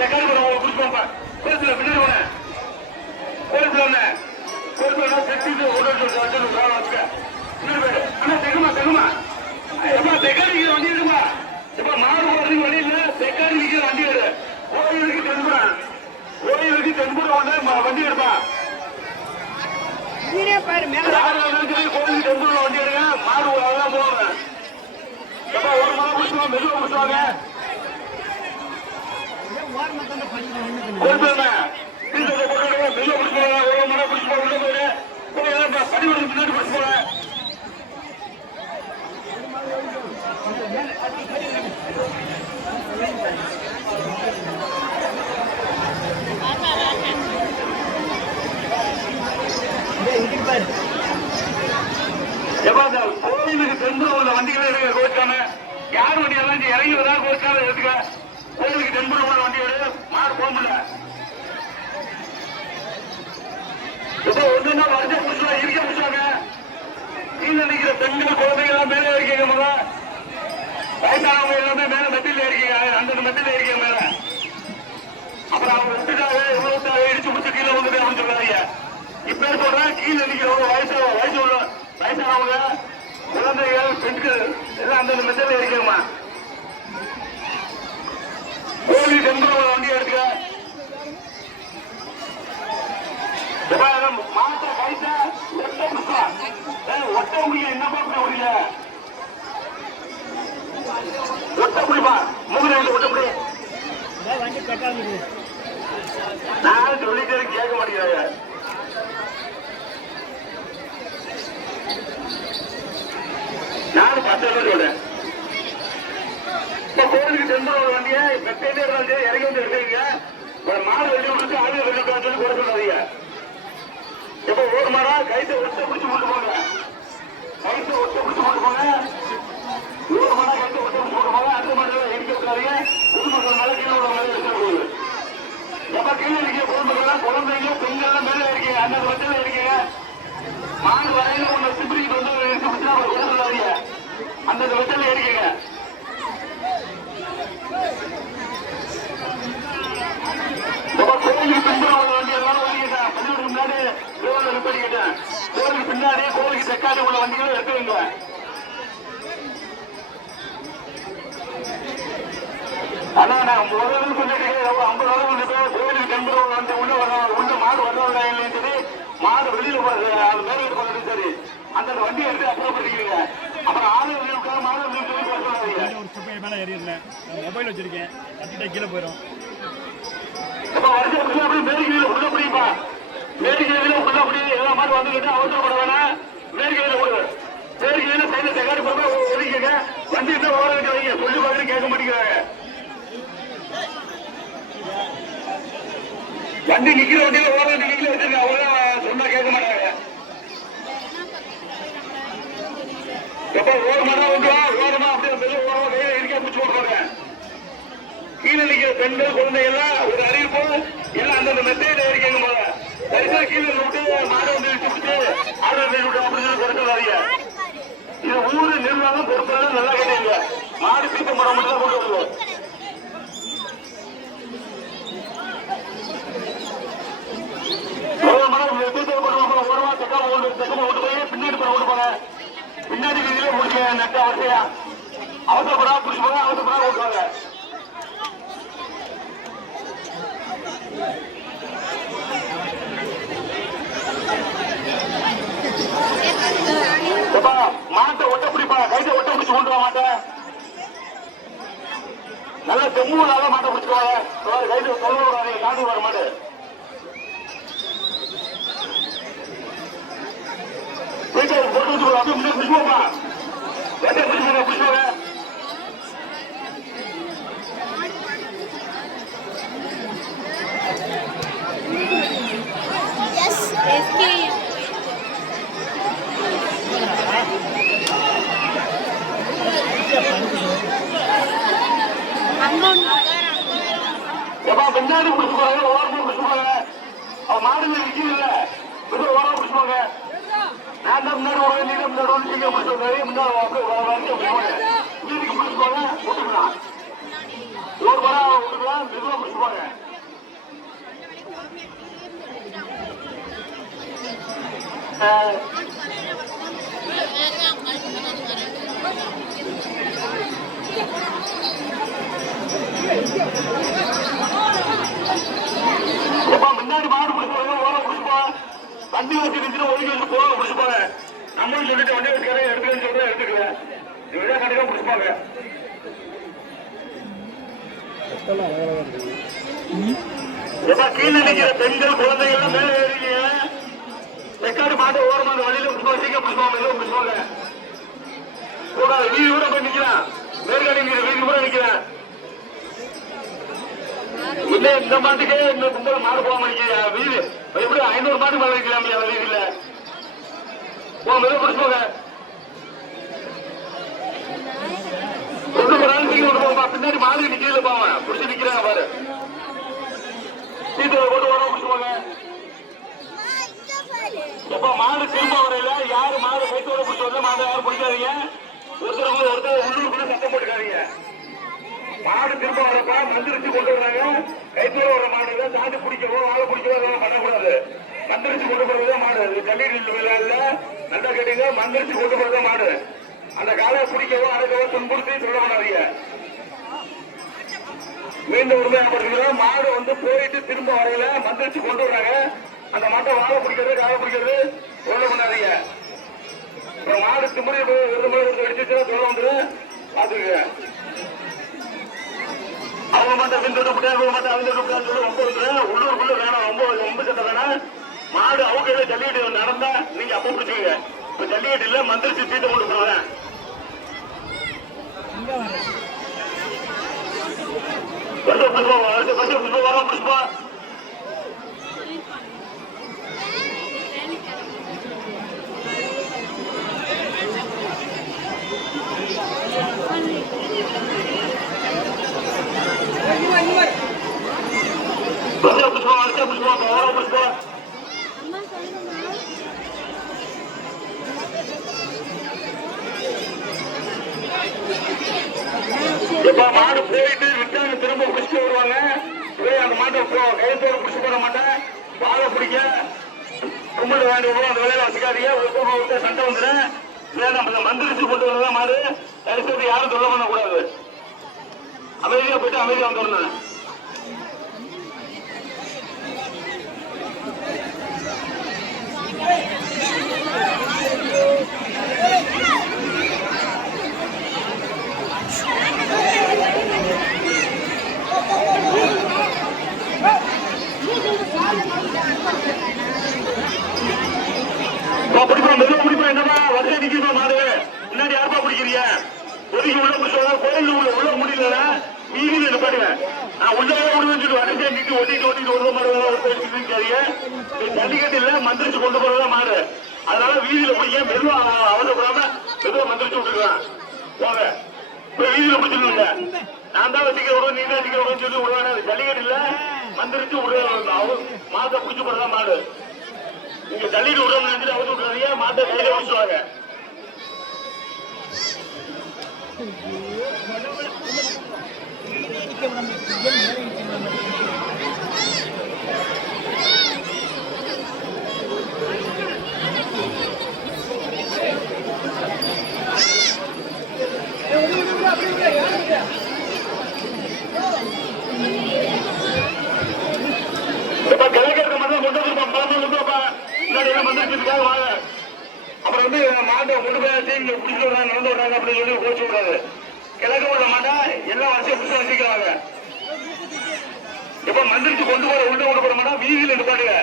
Second கூட அவங்க குடிச்சுவாங்க போலீஸ்ல பின்னாடி போன போலீஸ்ல ஒண்ணு போலீஸ்ல செட்டிட்டு ஓட்டு வச்சுக்க பின்னாடி போயிடு அண்ணா தெகுமா தெகுமா எப்பா செகண்ட் வண்டி எடுப்பா எப்ப மாடு போடுறதுக்கு வழி இல்ல செகண்ட் நிக்கிற வண்டி எடு கோயிலுக்கு தென்புறம் வண்டி எடுப்பா கோயிலுக்கு தென்புறம் வண்டி எடுங்க மாடு அதெல்லாம் போவாங்க எப்ப ஒரு மரம் பிடிச்சுவாங்க மெதுவா பிடிச்சுவாங்க கோயிலுக்கு தென்புறம் உள்ள வண்டிகளை எடுக்க கோச்சாம யார் வண்டி எல்லாம் இறங்கி வரா கோச்சாம எடுத்துக்க கோயிலுக்கு தென்புறம் உள்ள வண்டி எடு மாடு போக முடியல இப்ப ஒண்ணுன்னா வருஷ முடிச்சுவா இருக்க முடிச்சாங்க கீழே நிக்கிற பெண்கள் குழந்தைங்க எல்லாம் மேலே இருக்கீங்க முதல்ல வயசானவங்க எல்லாமே மேல மெட்டில இருக்கீங்க அந்த மெட்டில இருக்கீங்க மேல அப்புறம் அவங்க விட்டுட்டாங்க இவ்வளவு இடிச்சு முடிச்சு கீழே வந்துட்டு அப்படின்னு சொல்லாதீங்க இப்ப சொல்றேன் கீழே நிக்கிறவங்க வயசானவங்க குழந்தைகள் பெண்கள் எல்லாம் அந்த மெட்டில இருக்கீங்கம்மா கோயில் தென்புறம் வண்டி எடுத்துக்க மாட்ட கைத்த ஒட்ட முடிய என்ன பார்க்க முடியல ஒட்ட முடியுமா மூணு ஒட்ட முடியும் நான் சொல்லிட்டு கேட்க மாட்டேங்கிறாங்க நானும் 10 சொல்றேன் இப்ப கோயிலுக்கு தென்புறம் வண்டியை பெட்டே இறங்கி வந்து எடுத்துக்கீங்க மாடு வெளியே விட்டு ஆடு வெளியே சொல்லி கூட சொல்லாதீங்க இப்ப ஒரு மரம் கைத்தை ஒட்ட பிடிச்சு கொண்டு போங்க கைத்தை ஒட்ட பிடிச்சு கொண்டு போங்க ஒரு மரம் கைத்தை ஒட்ட பிடிச்சு கொண்டு போங்க அந்த மாதிரி எரிக்க விட்டாதீங்க பொதுமக்கள் மேல கீழே உள்ள மேலே இருக்க போகுது எப்ப கீழே இருக்க பொதுமக்கள் குழந்தைங்க பெண்கள் மேலே இருக்கீங்க அந்த வச்சல இருக்கீங்க மாடு வரையில ஒண்ணு சிப்பிரிக்கு வந்து பிடிச்சா கூட சொல்லாதீங்க அந்த வச்சல இருக்கீங்க கோயிலுக்கு பின்புறம் வண்டி எல்லாரும் வாங்கிட்டேன் பள்ளிகளுக்கு முன்னாடி ரிப்பேரிக்கிட்டேன் கோயிலுக்கு பின்னாடி கோயிலுக்கு தெற்காடி உள்ள வண்டிகளை எடுத்துவீங்க ஆனா நான் முதல்ல சொல்லிட்டு 50 கோயிலுக்கு பின்புறம் வந்து உள்ள மாடு வரல சரி மாடு வெளியில போறது அது மேல போறது சரி அந்த வண்டி எடுத்து அப்புறப்படுத்திக்கிறீங்க அப்புறம் ஆளு மாடு மேல ஏறிடுறேன் மொபைல் வச்சிருக்கேன் கட்டிட்டா கீழே போயிடும் மேற்கையில உள்ள முடியுமா மேற்கையில உள்ள முடியும் எல்லா மாதிரி வந்துகிட்டு அவசரப்பட வேணாம் மேற்கையில விடு மேற்கையில சைட்ல செகாடி போக ஒதுக்கிங்க வண்டி இருந்தா ஓர வைக்க வைங்க சொல்லி பார்த்து கேட்க மாட்டேங்கிறாங்க வண்டி நிக்கிற வண்டியில ஓர வண்டி நீங்களே வச்சிருக்க அவங்க சொன்னா கேட்க மாட்டாங்க எப்ப ஓரமா வந்துவா ஓரமா அப்படியே ஓரமா கையில இருக்க பிடிச்சு போடுவாங்க கீழே நிற்கிற பெண்கள் குழந்தைகள்லாம் ஒரு அறிவிப்பு எல்லாம் அந்தந்த மெத்தேட் இருக்கீங்க போல சரிசா கீழே விட்டு மாடு வந்து விட்டு ஆடு விட்டு அப்படின்னு குறைச்சாதீங்க இது ஊரு நிர்வாகம் பொறுப்பாக நல்லா கேட்டீங்க மாடு தீர்த்த மரம் மட்டும் தான் கொண்டு வருவோம் ஓரமா தெக்கமா ஓட்டு போய் பின்னாடி ஓட்டு போறேன் பின்னாடி வீதியில முடிக்க நட்ட வரிசையா அவசரப்படா புடிச்சு போங்க அவசரப்படா ஓட்டுவாங்க மாட்டை ஒட்ட பிடிப்பா கைத்தை ஒட்ட பிடிச்சு கொண்டு வர மாட்டேன் நல்லா தெம்முனால மாட்டை பிடிச்சுக்குவாங்க கைத்தை சொல்ல விடாதீங்க தாண்டி வர மாட்டேன் போட்டு வச்சுக்கோ அப்படியே முன்னாடி பிடிச்சுக்கோப்பா கைத்தை பிடிச்சுக்கோங்க பிடிச்சுக்கோங்க பின்னாடி பிடிச்சுக்கோங்க ஓரமா பிடிச்சுக்கோங்க அவன் மாடுல நிக்கல ஓரமா பிடிச்சுக்கோங்க நான் தான் முன்னாடி ஒரு நீங்க முன்னாடி ஒரு சீக்கிரம் பிடிச்சுக்கோங்க முன்னாடி பிடிச்சுக்கோங்க விட்டுக்கலாம் ஒரு படம் விட்டுக்கலாம் மெதுவா பிடிச்சுக்கோங்க முன்னாடி மாடு பிடிப்பாங்க ஓர பிடிப்போம் வண்டி வச்சு நின்று ஒதுக்கி வச்சு போக பிடிப்பாங்க நம்மளும் சொல்லிட்டு வண்டி வச்சுக்காரே எடுத்துக்கன்னு சொல்றேன் எடுத்துக்கல விழா கணக்கா பிடிப்பாங்க கீழே நிற்கிற பெண்கள் குழந்தைகள் மேலே ஏறீங்க வெக்காடு மாட்டை ஓரமா அந்த வழியில பிடிப்பாங்க சீக்கிரம் பிடிப்பாங்க எல்லாம் பிடிப்பாங்க கூடாது வீதி கூட போய் நிக்கிறேன் மேற்காடி வீதி கூட நிக்கிறேன் இந்த மாட்டுக்கே இந்த கும்பல மாடு போக மாட்டேங்க வீடு எப்படி 500 மாட்டு மேல வைக்கலாம் வீதியில மெதுவா பிடிச்சு போங்க பின்னாடி மாடு நிக்கல போவேன் பிடிச்சு நிக்கிறாங்க பாரு சீத்துல போட்டு வர பிடிச்சு போங்க எப்ப மாடு திரும்ப வரையில யாரு மாடு கைத்தோட பிடிச்சு வந்தா மாடு யாரும் பிடிக்காதீங்க ஒருத்தர் உள்ளூருக்குள்ள சத்தம் போட்டுக்காதீங்க மாடு திரும்ப வரப்ப மந்திரிச்சு கொண்டு வராங்க கைத்தோட வர மாடு தாண்டி பிடிக்கவோ வாழை பிடிக்கவோ அதெல்லாம் பண்ணக்கூடாது மந்திரிச்சு கொண்டு போறதுதான் மாடு கல்லீரல் விளையாடல நல்லா கேட்டீங்க மந்திரிச்சு கொண்டு போறதா மாடு அந்த காலை பிடிக்கவோ அடக்கவோ துன்புறுத்தி சொல்ல மாட்டாதீங்க மீண்டும் உண்மையாப்படுத்துகிறோம் மாடு வந்து போயிட்டு திரும்ப வரையில மந்திரிச்சு கொண்டு வராங்க அந்த மாட்டை வாழை பிடிக்கிறது காலை பிடிக்கிறது சொல்ல பண்ணாதீங்க மாடு திமுறை அடிச்சுச்சுன்னா சொல்ல வந்துரு பாத்துக்க அவங்க மாட்டை பின்தொட்டு அவங்க மாட்டை அவங்க சொல்லி ரொம்ப வந்துடும் உள்ளூருக்குள்ள வேணாம் ரொம்ப சட்டை வேணாம் மாடு அவங்க ஜல்லிக்கட்டு நடந்தா நீங்க அப்ப பிடிச்சுங்க இப்ப ஜல்லிக்கட்டு இல்ல மந்திரிச்சு சீட்டை கொண்டு போறேன் புஷ்பா மாடு போயிட்டு ரிட்டர்ன் திரும்ப பிடிச்சிட்டு வருவாங்க போய் அந்த மாட்டை கைத்தோட பிடிச்சி போட மாட்டேன் வாழை பிடிக்க கும்பல் வேண்டி அந்த வேலையை வச்சுக்காதீங்க ஒரு சண்டை வந்துடும் மந்திரிச்சு கொண்டு வரதான் மாடு தரிசனத்தை யாரும் தொல்லை பண்ணக்கூடாது அமைதியா போயிட்டு அமைதியா வந்துடணும் என்னமா வருஷம் நிக்கிறோம் மாடு முன்னாடி யாருப்பா பிடிக்கிறீங்க ஒதுக்கி உள்ள பிடிச்சா கோயில் உள்ள முடியல வீதியில் நிப்பாடுங்க நான் உள்ள முடிவு வரிசையா நீட்டு ஒட்டிட்டு ஒரு மாடு ஜல்லிக்கட்டு இல்ல மந்திரிச்சு கொண்டு போறதா மாடு அதனால வீதியில பிடிக்க மெதுவா அவசரப்படாம மெதுவா மந்திரிச்சு விட்டுருக்கான் போங்க போய் வீதியில பிடிச்சிருங்க நான் தான் வச்சுக்க விடுவோம் நீ தான் வச்சுக்க விடுவோம் சொல்லி விடுவாங்க ஜல்லிக்கட்டு இல்ல மந்திரிச்சு மாட்டை பிடிச்சு போறதா மாடு நீங்க தள்ளிட்டு விடுறோம்னு நினைச்சிட்டு அவசரம் விட்டுறாதீங்க மாட்டை கையில வச்சுருவாங்க அப்புறம் வந்து மாட்டை கொண்டு போய் பிடிச்சிட்டு வர்றாங்க நடந்து விடுறாங்க அப்படின்னு சொல்லி கோச்சு விடாது கிழக்கு உள்ள மாட்டா எல்லாம் வருஷம் பிடிச்சி வச்சுக்கிறாங்க இப்ப மந்திரிச்சு கொண்டு போற உள்ள கொண்டு போற மாட்டா வீதியில் நிப்பாடுங்க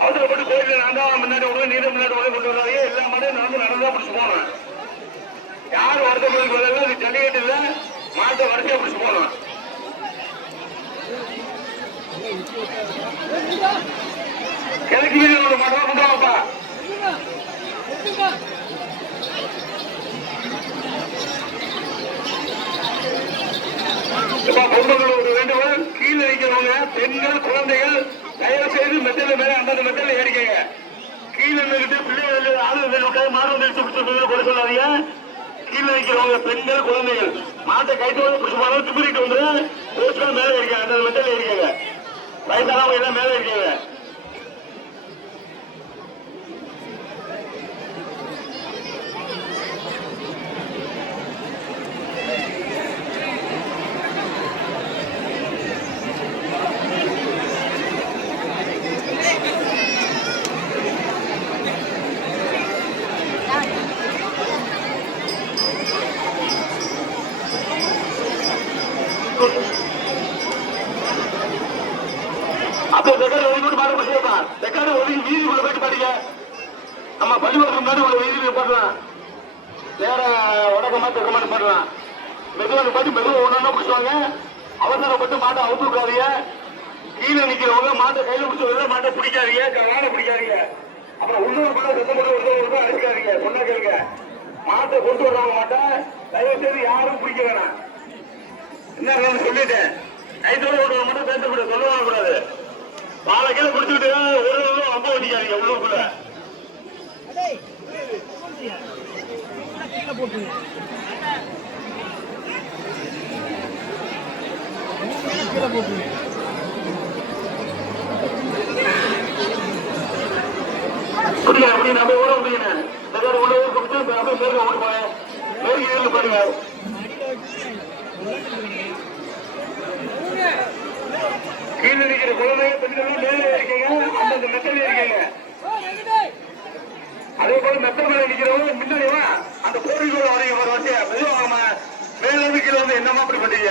அவசரப்பட்டு கோயில நான் தான் முன்னாடி விடுவேன் நீரும் முன்னாடி உடனே கொண்டு வராங்க எல்லா மாட்டையும் நடந்தா பிடிச்சு போனேன் யாரும் வருத்தப்படுறது அது ஜல்லிக்கட்டு இல்ல மாட்டை வரிசையா பிடிச்சு போனோம் கிழக்கு வீதியில் மாட்டா கொண்டு வாப்பா பொதுமக்கள் ஒரு வேண்டுகோள் கீழே வைக்கிறவங்க பெண்கள் குழந்தைகள் தயவு செய்து மெத்தல மேல அந்த மெத்தல ஏறிக்கங்க கீழே நின்றுட்டு பிள்ளைகள் ஆளுநர் மாடு கொடுக்க சொல்லாதீங்க கீழே வைக்கிறவங்க பெண்கள் குழந்தைகள் மாட்டை கைத்தோடு பிடிச்சி போனாலும் திமிரிட்டு வந்து போஸ்ட்கள் மேல இருக்காங்க அந்த மெத்தல ஏறிக்கங்க வயசானவங்க எல்லாம் மேல இருக்காங்க அப்போ செகண்ட் ஒதுக்கி மாட முடியாதா? செகண்ட் ஒதுக்கி வீதிக்குள்ள போயிட்டு பாருங்க. நம்ம பள்ளிக்கூடத்துக்கு முன்னாடி உள்ள வீதியில் போடலாம். வேற உடக்கமா தெக்கமானு பண்ணலாம். மெதுவாக பார்த்து மெதுவாக ஒன்றா பிடிச்சுவாங்க. அவசரப்பட்டு மாட்டை அவுத்து விடாதீங்க. கீழே நிக்கிறவங்க மாட்டை கையில பிடிச்சவங்க மாட்டை பிடிக்காதீங்க, காலை பிடிக்காதீங்க. அப்புறம் உள்ளூர் கூட சத்தம் போட்டு ஒருத்தவங்க அடிக்காதீங்க. சொன்னா கேளுங்க. மாட்டை கொண்டு வர்றவங்க மாட்டை தயவு செய்து யாரும் பிடிக்க வேணாம். என்ன சொல்லிட்டேன். கைத்தோடு ஓடுறவங்க மட்டும் பேசக்கூடாது, சொல்ல கூடாது. பாலை கீழே பிடிச்சிட்டு ஒரு அம்ப வண்டிக்காதீங்க உள்ளூருக்குள்ள. புரியுது அப்படி நம்ம ஓட முடியுங்க. உள்ள ஊர் கொடுத்து அப்படியே மேற்கு ஓடி போய் மேற்கு ஏறி பாருங்க. கீழே இருக்கிற குழந்தைங்க பெண்கள் மேலே இருக்கீங்க, அந்த மெத்தல இருக்கீங்க. அதே போல மெத்த மேல நிக்கிறவங்க முன்னாடிவா அந்த போட்டிக்குள்ள வரீங்க. ஒரு வருஷம் மேல இருந்து கீழே வந்து என்னமா அப்படி பண்ணீங்க?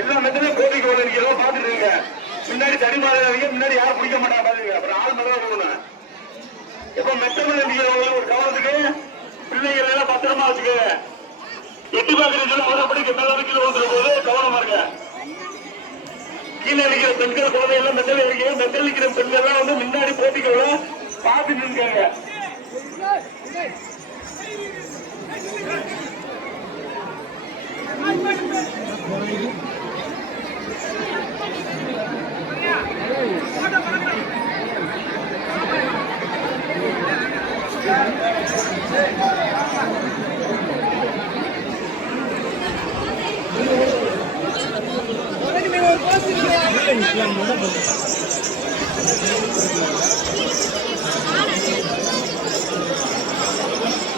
எல்லா மெத்தலையும் போட்டிக்கு உள்ள நிக்கிறோம் பாத்துட்டு இருங்க. முன்னாடி தடி மாறுங்க, முன்னாடி யாரும் பிடிக்க மாட்டாங்க பாருங்க. அப்புறம் ஆள் மேல போகணும். இப்ப மெத்த மேல நிக்கிறவங்க ஒரு கவனத்துக்கு பிள்ளைகள் எல்லாம் பத்திரமா வச்சுக்க. எட்டி பாக்குறீங்க அவரப்படிக்கு மேல கீழே வந்துற போது கவனமா இருக்க. கீழே நிக்கிற பெண்கள் குழந்தை எல்லாம் மெத்தல இருக்கீங்க. மெத்தல் நிக்கிற பெண்கள் எல்லாம் வந்து முன்னாடி போட்டிக்குள்ள பார்த்துட்டு இருக்காங்க.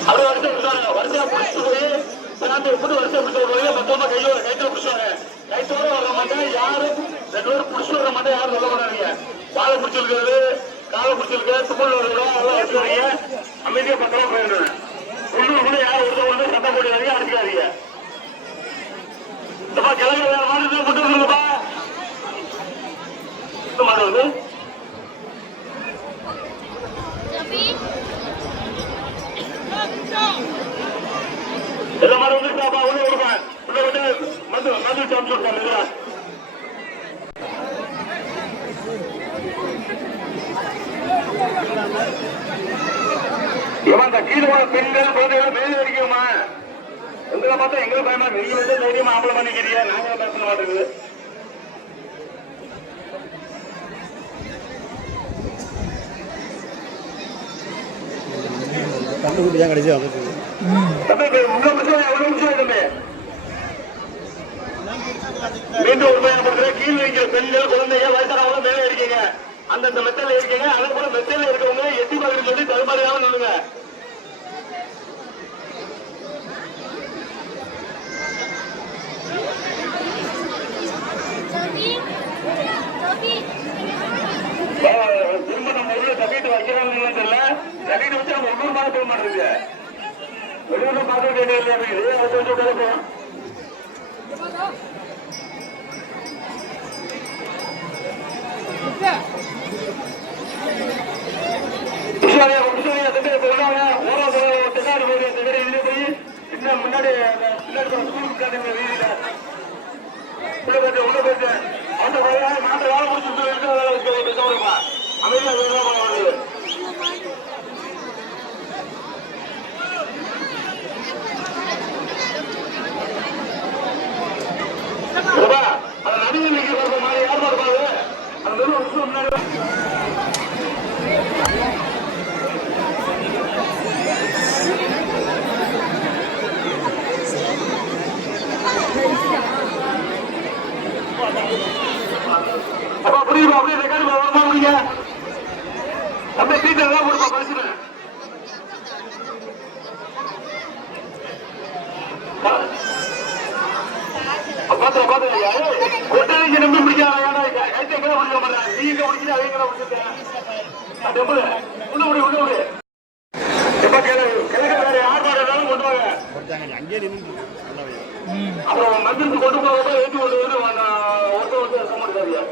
அப்படியே வருஷம் பிடிச்சிட்டு போய் வருஷம் பிடிச்ச போய் மொத்தமா கைத்தோட பிடிச்சாங்க. கைத்தோட வர மாட்டேன் யாரும் 2 பேரும் பிடிச்சிட்டு வர மாட்டேன் யாரும் சொல்ல மாட்டாங்க. வாழை பிடிச்சிருக்கிறது காலை பிடிச்சிருக்க துப்புள் வரா அதெல்லாம் வச்சுக்காதீங்க. அமைதியா பத்திரமா போயிடுறேன். உள்ளூர் கூட யாரும் ஒருத்தவங்க சட்டம் போட்டுக்காதீங்க, அடிச்சுக்காதீங்க. இந்தப்பா கிழங்கு வேற மாடு மட்டும் சொல்லுங்கப்பா. இந்த மாடு வந்து எல்லா மாதிரி வந்துருக்காப்பா. உள்ள விடுப்பேன். உள்ள விட்டு மது சமைச்சு விட்டாங்க. அந்த கீழே பெண்கள் குழந்தைகள் மேலே அடிக்குமா? உங்களை பார்த்தா எங்களை பயமா நீங்க வந்து தைரியமா ஆம்பளை பண்ணிக்கிறீங்க. நாங்களும் பேச மாட்டேங்குது. கண்டுபிடிச்சா கடைசியா மீண்டும் உண்மையான கீழே இருக்கிற பெண்கள் குழந்தைங்க வயசானவங்க மேலே இருக்கீங்க. அந்தந்த மெத்தல இருக்கீங்க. அதே போல மெத்தல இருக்கவங்க எட்டி பாக்குறது சொல்லி தடுமாறியாம நில்லுங்க. திரும்ப நம்ம உள்ள தப்பிட்டு வைக்கிறாங்க தெரியல. தப்பிட்டு வச்சு நம்ம உள்ளூர் மாதிரி போக மாட்டேங்குது. வெளியூர்ல பார்க்க வேண்டிய இருக்குது. அதை வச்சு கிடக்கும். முன்னாடி வீதியில உள்ள போயிட்டு அந்த மாட்ட வேலை முடிச்சு அமைதியா வருது. அந்த நடுவில் நிற்கிற மாதிரி யார் பார்ப்பாரு? அந்த முன்னாடி அப்பா புரியுமா? அப்படியே ரெக்கார்டு வருமா முடியுங்க? அப்படியே சீட்டை எல்லாம் கொடுப்பா பரிசுன்னு. பாத்திர பாத்திர கொட்டை நம்பி பிடிக்காத கைத்தை எங்கே பிடிக்க மாட்டேன். நீ எங்க பிடிக்கிற அதே எங்கே பிடிச்சிருக்கேன். டெம்பிள் உள்ள விடு உள்ள விடு. எப்ப கிழக்கு வேற யார் பாடுறாலும் கொண்டு வாங்க. அங்கேயே நின்று அப்புறம் மந்திரிச்சு கொண்டு போகிறப்ப ஏற்றி கொண்டு ஒருத்தர் சம்மதிக்காதியா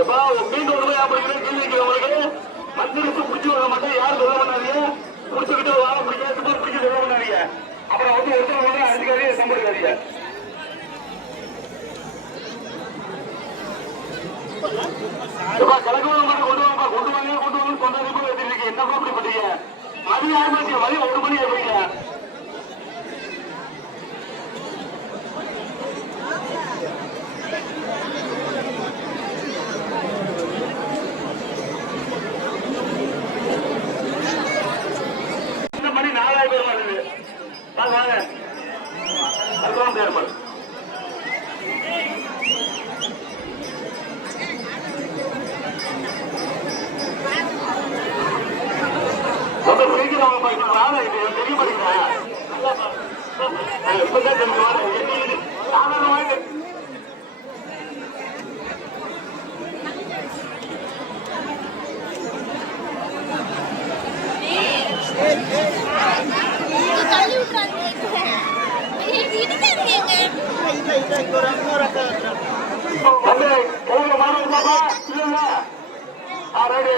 எப்பா மீண்டும் ஒரு அப்படிங்கிற கேள்வி வைக்கிறவங்களுக்கு மந்திரிச்சு பிடிச்சி வர மாட்டேன் யாரும் சொல்ல பண்ணாதீங்க பிடிச்சிக்கிட்டு வாழ பிடிக்காது பிடிக்க சொல்ல பண்ணாதீங்க அப்புறம் ஒருத்தர் அடிக்காதீங்க சம்மதிக்காதீங்க கலக்கவங்க கொண்டு வாங்க சொன்னது வச்சிருக்கீங்க என்ன அப்படி பண்ணீங்க மதியம் 6 மணி மதியம் 1 மணி ஆயிடுறீங்க இந்த மணி 4000 பேர் வருது வாங்க அதுதான் தேர்மல் ரொம்ப சீக்கிரம் தெரிய மாட்டேங்கிறேன் இப்பதான் சாதாரணமாக மாணவன் பாப்பா இல்ல ரைட்